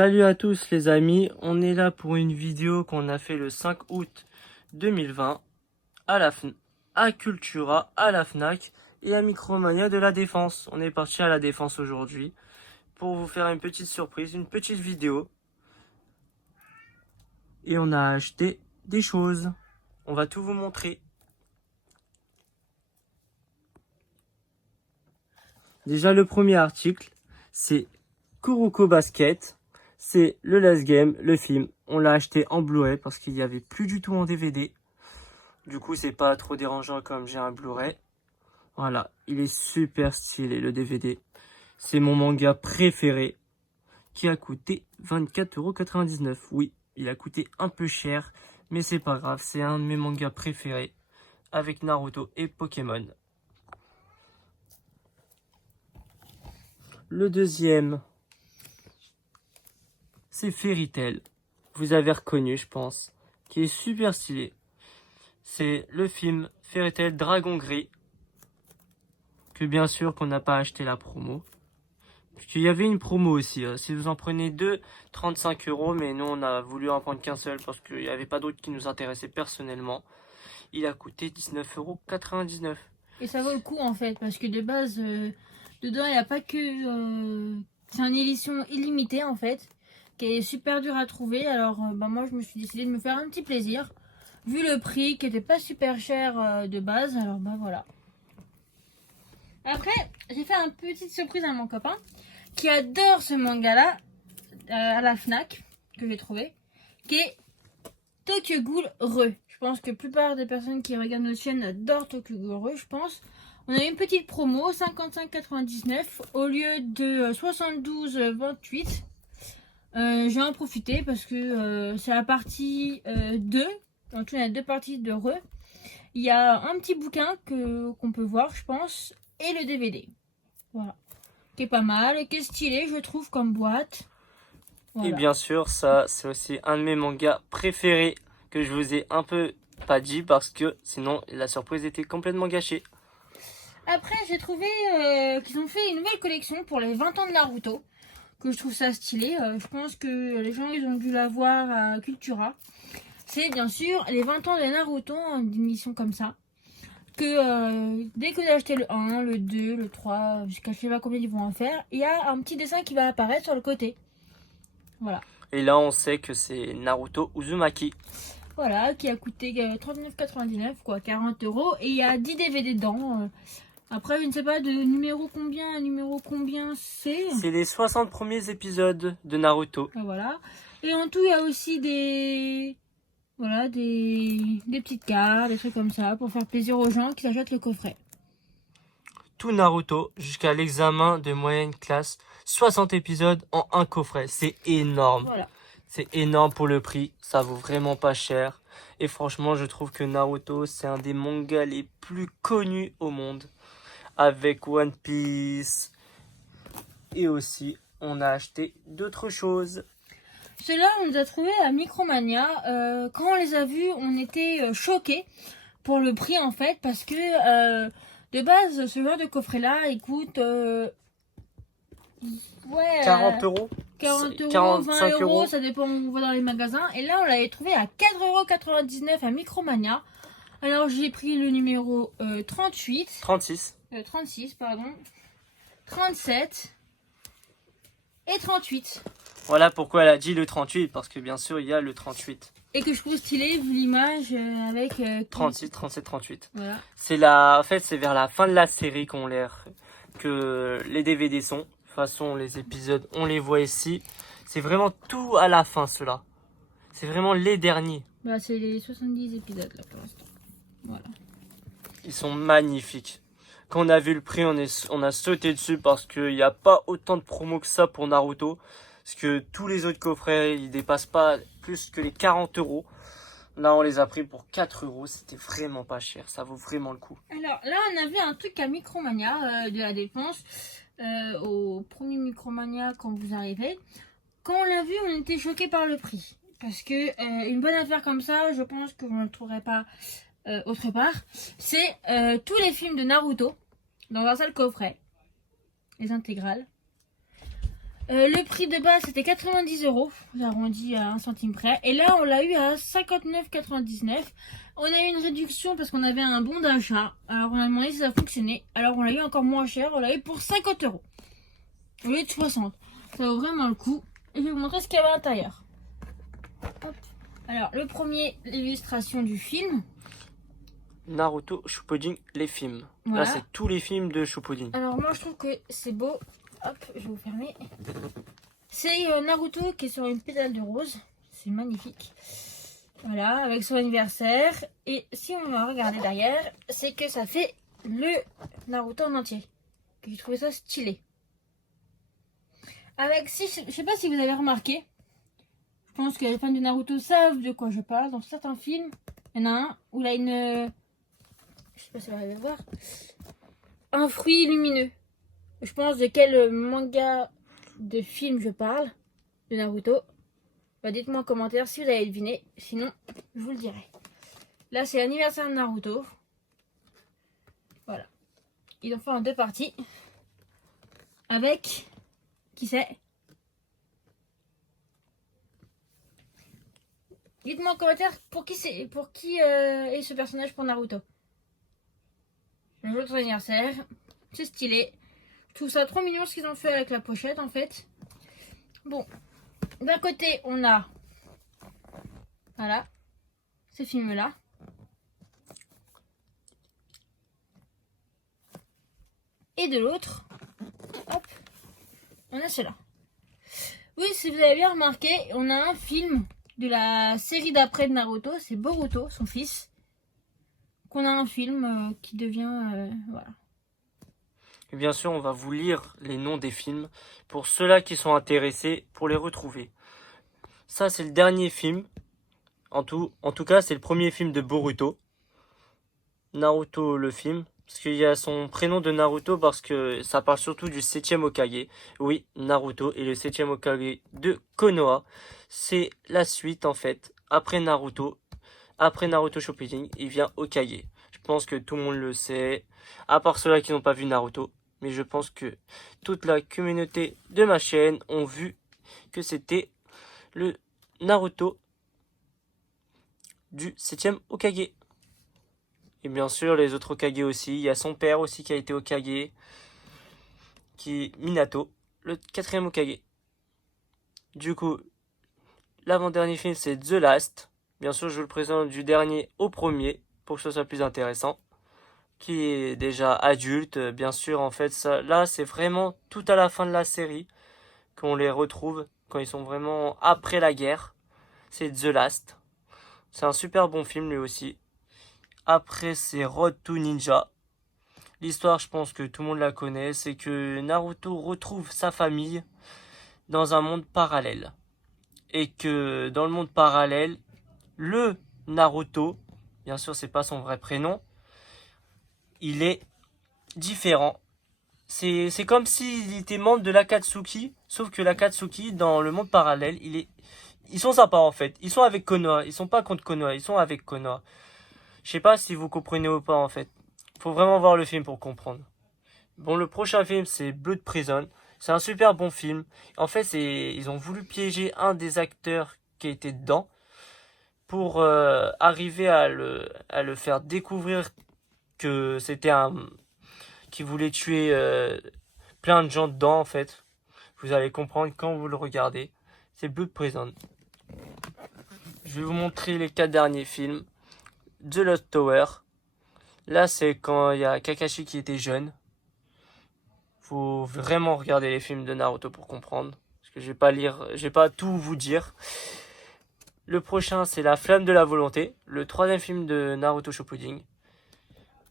Salut à tous les amis, on est là pour une vidéo qu'on a fait le 5 août 2020 à Cultura, à la Fnac et à Micromania de la Défense. On est parti à la Défense aujourd'hui pour vous faire une petite surprise, une petite vidéo. Et on a acheté des choses. On va tout vous montrer. Déjà le premier article, c'est Kuroko Basket. C'est le Last Game, le film. On l'a acheté en Blu-ray parce qu'il n'y avait plus du tout en DVD. Du coup, c'est pas trop dérangeant comme j'ai un Blu-ray. Voilà, il est super stylé le DVD. C'est mon manga préféré qui a coûté 24,99 €. Oui, il a coûté un peu cher, mais c'est pas grave. C'est un de mes mangas préférés avec Naruto et Pokémon. Le deuxième, c'est Fairy Tail. Vous avez reconnu, je pense, qui est super stylé. C'est le film Fairy Tail Dragon Gris. Que bien sûr qu'on n'a pas acheté la promo. Parce qu'il y avait une promo aussi. Si vous en prenez deux, 35 €. Mais nous, on a voulu en prendre qu'un seul parce qu'il n'y avait pas d'autre qui nous intéressait personnellement. Il a coûté 19,99 €. Et ça vaut le coup en fait, parce que de base, dedans il n'y a pas que... c'est une édition illimitée en fait, qui est super dure à trouver. Alors moi je me suis décidé de me faire un petit plaisir, vu le prix qui était pas super cher de base. Alors voilà. Après, j'ai fait une petite surprise à mon copain, qui adore ce manga là, à la Fnac, que j'ai trouvé, qui est Tokyo Ghoul Re. Je pense que la plupart des personnes qui regardent notre chaîne adorent Tokyo Ghoul Re, je pense. On a eu une petite promo, 55,99 au lieu de 72,28. J'ai en profité parce que c'est la partie 2. En tout, il y a deux parties de Re. Il y a un petit bouquin qu'on peut voir, je pense, et le DVD. Voilà. Qui est pas mal, qui est stylé, je trouve, comme boîte. Voilà. Et bien sûr, ça, c'est aussi un de mes mangas préférés que je vous ai un peu pas dit parce que sinon la surprise était complètement gâchée. Après, j'ai trouvé qu'ils ont fait une nouvelle collection pour les 20 ans de Naruto, que je trouve ça stylé. Je pense que les gens, ils ont dû la voir à Cultura. C'est bien sûr les 20 ans de Naruto en émission comme ça. Que dès que vous achetez le 1, le 2, le 3, jusqu'à je sais pas combien ils vont en faire, il y a un petit dessin qui va apparaître sur le côté. Voilà. Et là, on sait que c'est Naruto Uzumaki. Voilà, qui a coûté 39,99 quoi, 40 €. Et il y a 10 DVD dedans. Après, je ne sais pas de numéro combien c'est. C'est les 60 premiers épisodes de Naruto. Voilà. Et en tout, il y a aussi des... Voilà, des petites cartes, des trucs comme ça, pour faire plaisir aux gens qui achètent le coffret. Tout Naruto jusqu'à l'examen de moyenne classe. 60 épisodes en un coffret. C'est énorme. Voilà. C'est énorme pour le prix. Ça vaut vraiment pas cher. Et franchement, je trouve que Naruto, c'est un des mangas les plus connus au monde. Avec One Piece. Et aussi, on a acheté d'autres choses. Ceux-là, on les a trouvés à Micromania. Quand on les a vus, on était choqués pour le prix en fait, parce que de base, ce genre de coffret-là, il coûte 40 €. 40 €, 45 20 €, €. ça dépend où on va dans les magasins. Et là, on l'avait trouvé à 4,99 € à Micromania. Alors, j'ai pris le numéro 38. 36. 36, pardon. 37 et 38. Voilà pourquoi elle a dit le 38, parce que bien sûr, il y a le 38. Et que je trouve stylé, vu l'image avec... 36, 37, 38. Voilà. En fait, c'est vers la fin de la série que les DVD sont. De toute façon, les épisodes, on les voit ici. C'est vraiment tout à la fin, ceux-là. C'est vraiment les derniers. Bah, c'est les 70 épisodes, là, pour l'instant. Voilà. Ils sont magnifiques. Quand on a vu le prix, on a sauté dessus parce qu'il n'y a pas autant de promos que ça pour Naruto. Parce que tous les autres coffrets, ils dépassent pas plus que les 40 €. Là, on les a pris pour 4 €. C'était vraiment pas cher. Ça vaut vraiment le coup. Alors, là, on a vu un truc à Micromania de la Défense. Au premier Micromania, quand vous arrivez. Quand on l'a vu, on était choqués par le prix. Parce que une bonne affaire comme ça, je pense que vous ne le trouverez pas autre part. C'est tous les films de Naruto dans un seul coffret. Les intégrales. Le prix de base c'était 90 €, arrondi à 1 centime près. Et là on l'a eu à 59,99 €. On a eu une réduction parce qu'on avait un bon d'achat. Alors on a demandé si ça fonctionnait. Alors on l'a eu encore moins cher, on l'a eu pour 50 € au lieu de 60. Ça vaut vraiment le coup. Et je vais vous montrer ce qu'il y avait à l'intérieur. Hop. Alors le premier, l'illustration du film. Naruto Shippuden, les films. Voilà. Là, c'est tous les films de Shippuden. Alors moi je trouve que c'est beau. Hop, je vais vous fermer. C'est Naruto qui est sur une pétale de rose. C'est magnifique. Voilà, avec son anniversaire. Et si on va regarder derrière, c'est que ça fait le Naruto en entier. J'ai trouvé ça stylé. Avec, si, je sais pas si vous avez remarqué. Je pense que les fans de Naruto savent de quoi je parle. Dans certains films, il y en a un où il a une... Je sais pas si vous allez voir. Un fruit lumineux. Je pense de quel manga de film je parle. De Naruto. Bah, dites-moi en commentaire si vous avez deviné. Sinon, je vous le dirai. Là, c'est l'anniversaire de Naruto. Voilà. Ils ont fait en 2 parties. Avec... Qui c'est? Dites-moi en commentaire pour qui est ce personnage pour Naruto. Le jour de son anniversaire. C'est stylé. Je trouve ça trop mignon ce qu'ils ont fait avec la pochette en fait. Bon. D'un côté, on a... Voilà. Ce film-là. Et de l'autre... Hop. On a cela. Oui, si vous avez bien remarqué, on a un film de la série d'après de Naruto. C'est Boruto, son fils. Qu'on a un film qui devient... voilà. Et bien sûr, on va vous lire les noms des films pour ceux-là qui sont intéressés pour les retrouver. Ça, c'est le dernier film. En tout cas, c'est le premier film de Boruto. Naruto, le film. Parce qu'il y a son prénom de Naruto parce que ça parle surtout du 7e Hokage. Oui, Naruto est le 7e Hokage de Konoha. C'est la suite en fait. Après Naruto Shippuden, il vient Hokage. Je pense que tout le monde le sait. À part ceux-là qui n'ont pas vu Naruto. Mais je pense que toute la communauté de ma chaîne ont vu que c'était le Naruto du 7e Hokage. Et bien sûr, les autres Hokage aussi. Il y a son père aussi qui a été Hokage. Qui est Minato, le 4e Hokage. Du coup, l'avant-dernier film, c'est The Last. Bien sûr, je vous le présente du dernier au premier, pour que ce soit plus intéressant. Qui est déjà adulte. Bien sûr, en fait, ça, là, c'est vraiment tout à la fin de la série qu'on les retrouve, quand ils sont vraiment après la guerre. C'est The Last. C'est un super bon film, lui aussi. Après, c'est Road to Ninja. L'histoire, je pense que tout le monde la connaît. C'est que Naruto retrouve sa famille dans un monde parallèle. Et que dans le monde parallèle, le Naruto, bien sûr, c'est pas son vrai prénom, il est différent. C'est comme s'il était membre de l'Akatsuki, sauf que l'Akatsuki, dans le monde parallèle, ils sont sympas en fait. Ils sont avec Konoha. Ils sont pas contre Konoha, ils sont avec Konoha. Je sais pas si vous comprenez ou pas en fait. Faut vraiment voir le film pour comprendre. Bon, le prochain film, c'est Blood Prison. C'est un super bon film. En fait, ils ont voulu piéger un des acteurs qui était dedans pour arriver à le faire découvrir que c'était qui voulait tuer plein de gens dedans en fait. Vous allez comprendre quand vous le regardez. C'est Blood Prison. Je vais vous montrer les 4 derniers films. The Lost Tower. Là, c'est quand il y a Kakashi qui était jeune. Faut vraiment regarder les films de Naruto pour comprendre. Parce que je vais pas tout vous dire. Le prochain, c'est La Flamme de la Volonté. Le 3e film de Naruto Shippuden.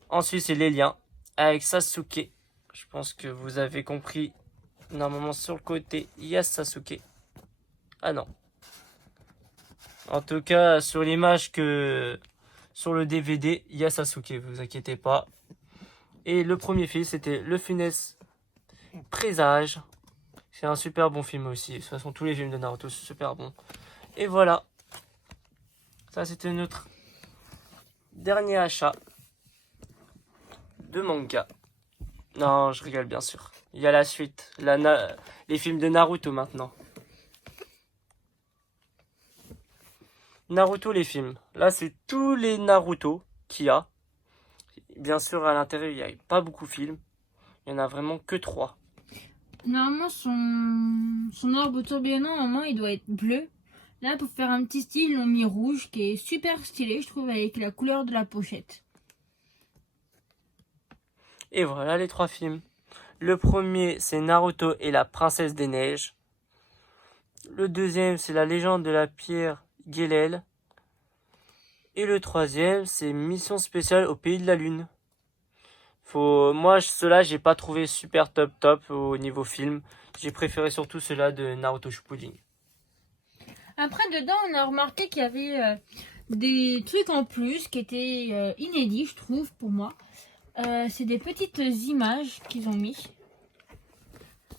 Ensuite, c'est Les Liens. Avec Sasuke. Je pense que vous avez compris. Normalement, sur le côté, il y a Sasuke. Ah non. En tout cas, sur l'image sur le DVD, il y a Sasuke, vous inquiétez pas. Et le premier film, c'était Le Funeste Présage. C'est un super bon film aussi. De toute façon, tous les films de Naruto sont super bons. Et voilà. Ça, c'était notre dernier achat de manga Non, je rigole bien sûr. Il y a la suite, les films de Naruto maintenant. Naruto les films. Là c'est tous les Naruto qu'il y a. Bien sûr à l'intérieur il n'y a pas beaucoup de films. Il y en a vraiment que 3. Normalement, son arbre tourbillonnant, normalement, il doit être bleu. Là, pour faire un petit style, ils l'ont mis rouge, qui est super stylé, je trouve, avec la couleur de la pochette. Et voilà les 3 films. Le premier c'est Naruto et la princesse des neiges. Le deuxième c'est la légende de la pierre Guélel. Et le troisième c'est Mission spéciale au pays de la lune. Moi, ceux-là, j'ai pas trouvé super top au niveau film. J'ai préféré surtout ceux-là de Naruto Shippuden. Après, dedans, on a remarqué qu'il y avait des trucs en plus qui étaient inédits, je trouve, pour moi. C'est des petites images qu'ils ont mis.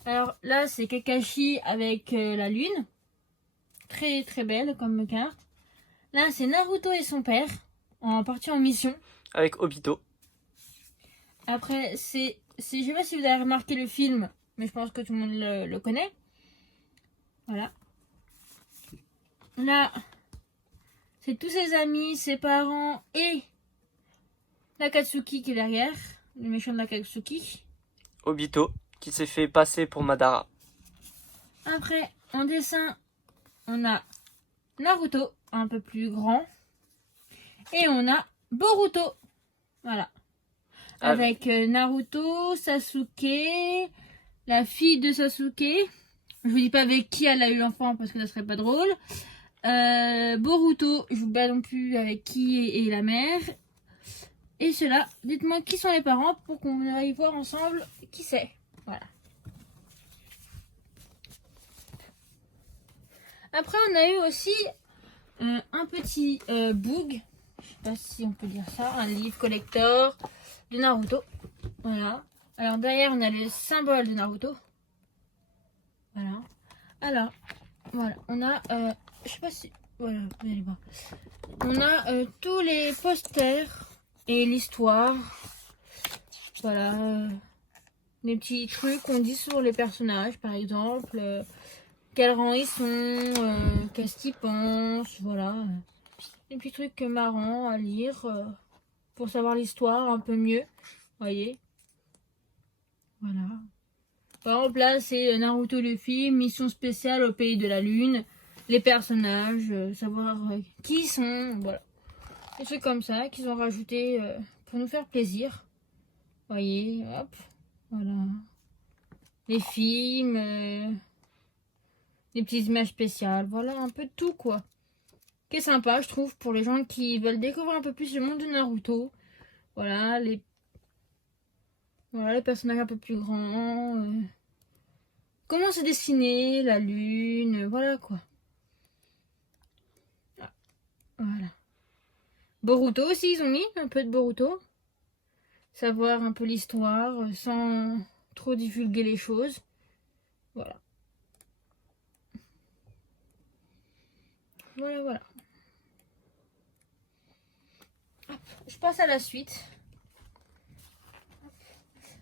Alors là, c'est Kakashi avec la lune. Très très belle comme carte. Là, c'est Naruto et son père en partie en mission. Avec Obito. Après, je sais pas si vous avez remarqué le film, mais je pense que tout le monde le connaît. Voilà. Là, c'est tous ses amis, ses parents et l'Akatsuki qui est derrière. Le méchant de l'Akatsuki. Obito, qui s'est fait passer pour Madara. Après, en dessin, on a Naruto, un peu plus grand. Et on a Boruto. Voilà. Avec Naruto, Sasuke, la fille de Sasuke. Je vous dis pas avec qui elle a eu l'enfant parce que ça serait pas drôle. Boruto, je vous dis pas non plus avec qui est la mère. Et cela, dites-moi qui sont les parents pour qu'on aille voir ensemble qui c'est. Voilà. Après, on a eu aussi un petit book. Je sais pas si on peut dire ça. Un livre collector de Naruto. Voilà. Alors derrière, on a le symbole de Naruto. Voilà. Alors, voilà. On a, je sais pas si, voilà, vous allez voir. On a tous les posters et l'histoire. Voilà. Les petits trucs qu'on dit sur les personnages, par exemple. Quel rang ils sont, qu'est-ce qu'ils pensent, voilà. Des petits trucs marrants à lire pour savoir l'histoire un peu mieux, voyez. Voilà. Par exemple là c'est Naruto le film, mission spéciale au pays de la lune, les personnages, savoir qui ils sont, voilà. Des trucs comme ça qu'ils ont rajouté pour nous faire plaisir. Voyez, hop, voilà. Les films, des petites images spéciales, voilà un peu de tout quoi. Qui est sympa je trouve pour les gens qui veulent découvrir un peu plus le monde de Naruto. Voilà les personnages un peu plus grands. Comment se dessiner, la lune, voilà quoi. Ah, voilà. Boruto aussi, ils ont mis un peu de Boruto. Savoir un peu l'histoire sans trop divulguer les choses. Voilà. Voilà. Hop, je passe à la suite.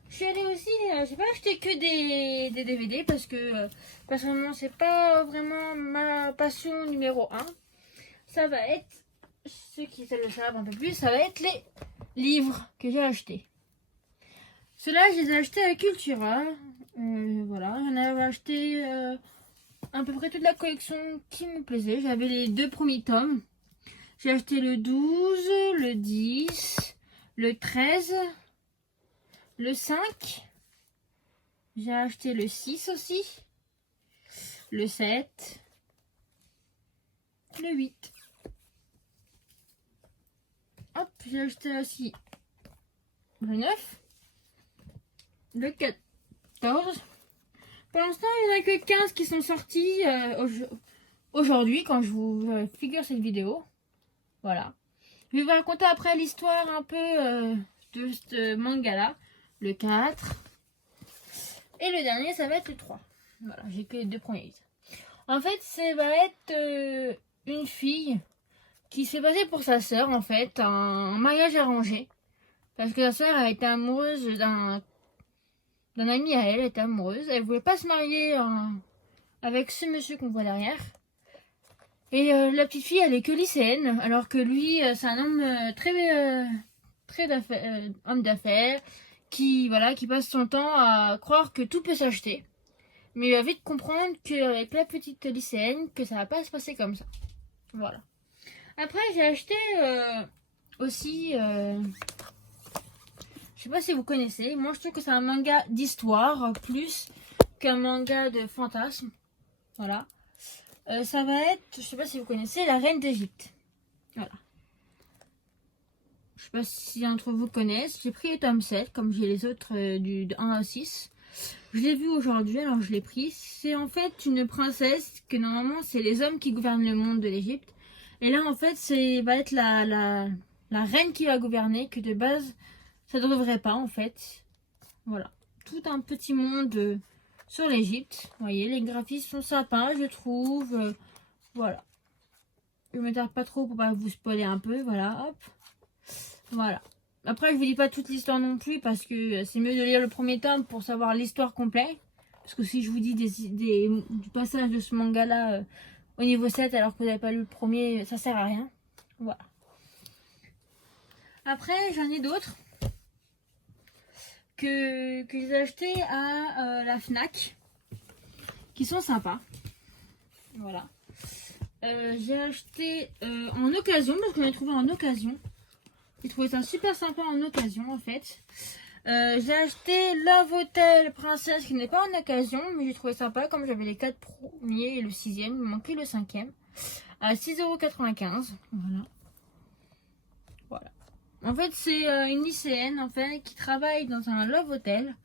Je suis allée aussi, j'ai pas acheté que des DVD parce que personnellement c'est pas vraiment ma passion numéro 1. Ça va être, ceux qui le savent un peu plus, ça va être les livres que j'ai achetés. Ceux-là je les ai achetés à Cultura. Voilà, j'en avais acheté à peu près toute la collection qui me plaisait. J'avais les 2 premiers tomes. J'ai acheté le 12, le 10, le 13, le 5. J'ai acheté le 6 aussi. Le 7. Le 8. Hop, j'ai acheté aussi le 9. Le 14. Pour l'instant, il n'y en a que 15 qui sont sortis aujourd'hui quand je vous figure cette vidéo. Voilà. Je vais vous raconter après l'histoire un peu de ce manga-là. Le 4. Et le dernier, ça va être le 3. Voilà, j'ai que les 2 premiers. En fait, ça va être une fille qui s'est passée pour sa sœur, en fait, un mariage arrangé. Parce que sa sœur a été amoureuse d'un ami à elle. Elle était amoureuse. Elle voulait pas se marier avec ce monsieur qu'on voit derrière. Et la petite fille, elle est que lycéenne, alors que lui, c'est un homme homme d'affaires, qui passe son temps à croire que tout peut s'acheter. Mais il va vite comprendre qu'avec la petite lycéenne, que ça va pas se passer comme ça. Voilà. Après, j'ai acheté aussi, je sais pas si vous connaissez, moi je trouve que c'est un manga d'histoire plus qu'un manga de fantasme. Voilà. Ça va être, je sais pas si vous connaissez, La Reine d'Égypte. Voilà. Je sais pas si d'entre vous connaissent. J'ai pris le tome 7, comme j'ai les autres de 1 à 6. Je l'ai vu aujourd'hui, alors je l'ai pris. C'est en fait une princesse que normalement c'est les hommes qui gouvernent le monde de l'Égypte. Et là en fait va être la reine qui va gouverner, que de base ça ne devrait pas en fait. Voilà. Tout un petit monde sur l'Égypte. Vous voyez, les graphismes sont sympas, je trouve. Voilà. Je me tarde pas trop pour pas vous spoiler un peu. Voilà, hop. Voilà. Après, je vous dis pas toute l'histoire non plus parce que c'est mieux de lire le premier tome pour savoir l'histoire complète. Parce que si je vous dis du passage de ce manga-là au niveau 7 alors que vous n'avez pas lu le premier, ça sert à rien. Voilà. Après, j'en ai d'autres que j'ai acheté à la Fnac qui sont sympas. Voilà. J'ai acheté en occasion parce que j'en ai trouvé en occasion. J'ai trouvé ça super sympa en occasion en fait. J'ai acheté Love Hotel Princesse qui n'est pas en occasion, mais j'ai trouvé sympa comme j'avais les 4 premiers et le 6e, il me manquait le 5e. À 6,95 €. Voilà. Voilà. En fait, c'est une lycéenne en fait qui travaille dans un Love Hotel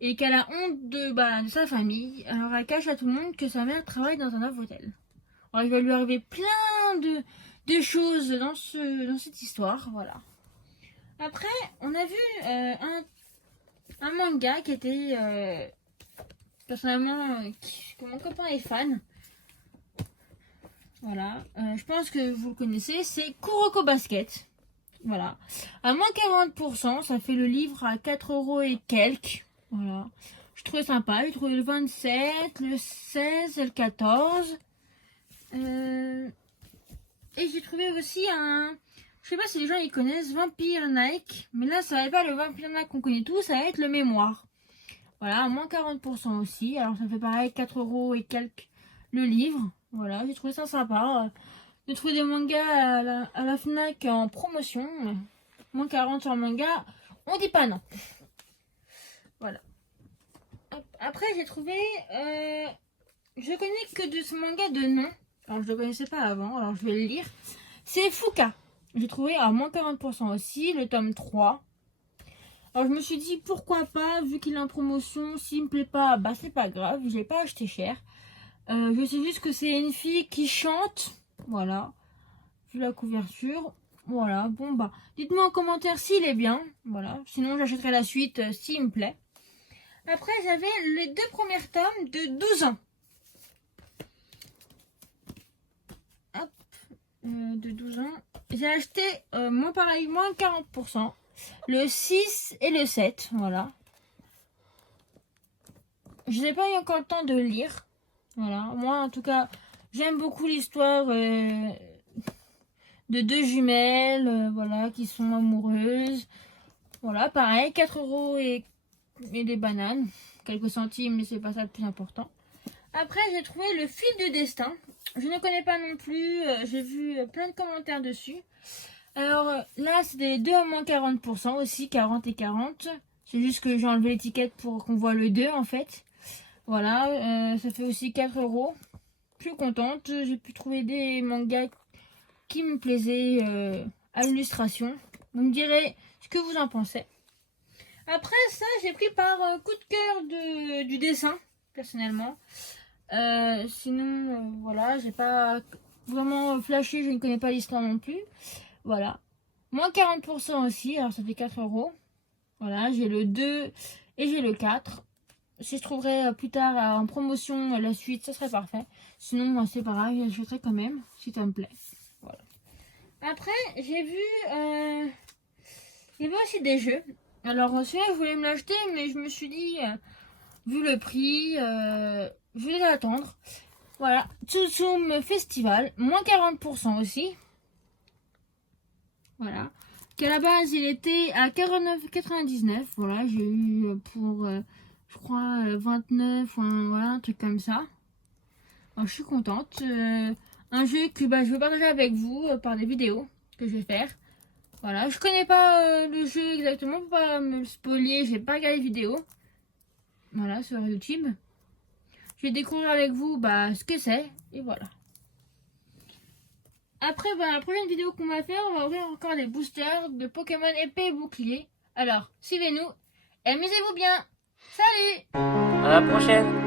et qu'elle a honte de sa famille. Alors elle cache à tout le monde que sa mère travaille dans un Love Hotel. Alors il va lui arriver plein de choses dans cette histoire, voilà. Après, on a vu un manga qui était personnellement que mon copain est fan. Voilà, je pense que vous le connaissez, c'est Kuroko Basket. Voilà, à moins 40%, ça fait le livre à 4 € et quelques. Voilà, je trouvais sympa, j'ai trouvé le 27, le 16 et le 14. Et j'ai trouvé aussi je sais pas si les gens ils connaissent, Vampire Nike. Mais là, ça va pas le Vampire Nike qu'on connaît tous, ça va être le mémoire. Voilà, à moins 40% aussi. Alors ça fait pareil, 4 € et quelques le livre. Voilà, j'ai trouvé ça sympa. De trouver des mangas à la Fnac en promotion. Moins 40 sur le manga, on dit pas non. Voilà. Hop. Après, j'ai trouvé... je connais que de ce manga de nom. Alors je ne le connaissais pas avant, alors je vais le lire. C'est Fuka. J'ai trouvé à moins 40% aussi, le tome 3. Alors je me suis dit pourquoi pas, vu qu'il est en promotion, s'il me plaît pas, bah c'est pas grave, je l'ai pas acheté cher. Je sais juste que c'est une fille qui chante, voilà, vu la couverture. Voilà, bon bah, dites-moi en commentaire s'il est bien, voilà, sinon j'achèterai la suite s'il me plaît. Après j'avais les 2 premiers tomes de 12 ans. Hop, de 12 ans. J'ai acheté, moi pareil, moins 40%. Le 6 et le 7, voilà. Je n'ai pas eu encore le temps de lire. Voilà, moi en tout cas, j'aime beaucoup l'histoire de 2 jumelles, voilà, qui sont amoureuses. Voilà, pareil, 4 € et des bananes. Quelques centimes, mais c'est pas ça le plus important. Après, j'ai trouvé le fil du destin. Je ne connais pas non plus. J'ai vu plein de commentaires dessus. Alors là, c'est des 2 à moins 40% aussi, 40 et 40. C'est juste que j'ai enlevé l'étiquette pour qu'on voit le 2 en fait. Voilà, ça fait aussi 4 €. Je suis contente. J'ai pu trouver des mangas qui me plaisaient à l'illustration. Vous me direz ce que vous en pensez. Après ça, j'ai pris par coup de cœur du dessin, personnellement. Sinon, voilà, j'ai pas vraiment flashé, je ne connais pas l'histoire non plus. Voilà. Moins 40% aussi, alors ça fait 4 €. Voilà, j'ai le 2 et j'ai le 4. Si je trouverais plus tard en promotion la suite, ça serait parfait. Sinon, c'est pareil, j'achèterai quand même, si ça me plaît. Voilà. Après, j'ai vu... il y avait aussi des jeux. Alors celui-là, je voulais me l'acheter, mais je me suis dit, vu le prix, je vais attendre. Voilà, Tsum Festival, moins 40% aussi. Voilà. Qu'à la base, il était à 49,99. Voilà, j'ai eu pour, je crois, 29, voilà, un truc comme ça. Alors, je suis contente. Un jeu que je vais partager avec vous par des vidéos que je vais faire. Voilà, je connais pas le jeu exactement, pour pas me le spoiler, j'ai pas regardé les vidéos. Voilà, sur YouTube. Je vais découvrir avec vous ce que c'est, et voilà. Après, la prochaine vidéo qu'on va faire, on va ouvrir encore des boosters de Pokémon épée et bouclier. Alors, suivez-nous, et amusez-vous bien. Salut! À la prochaine!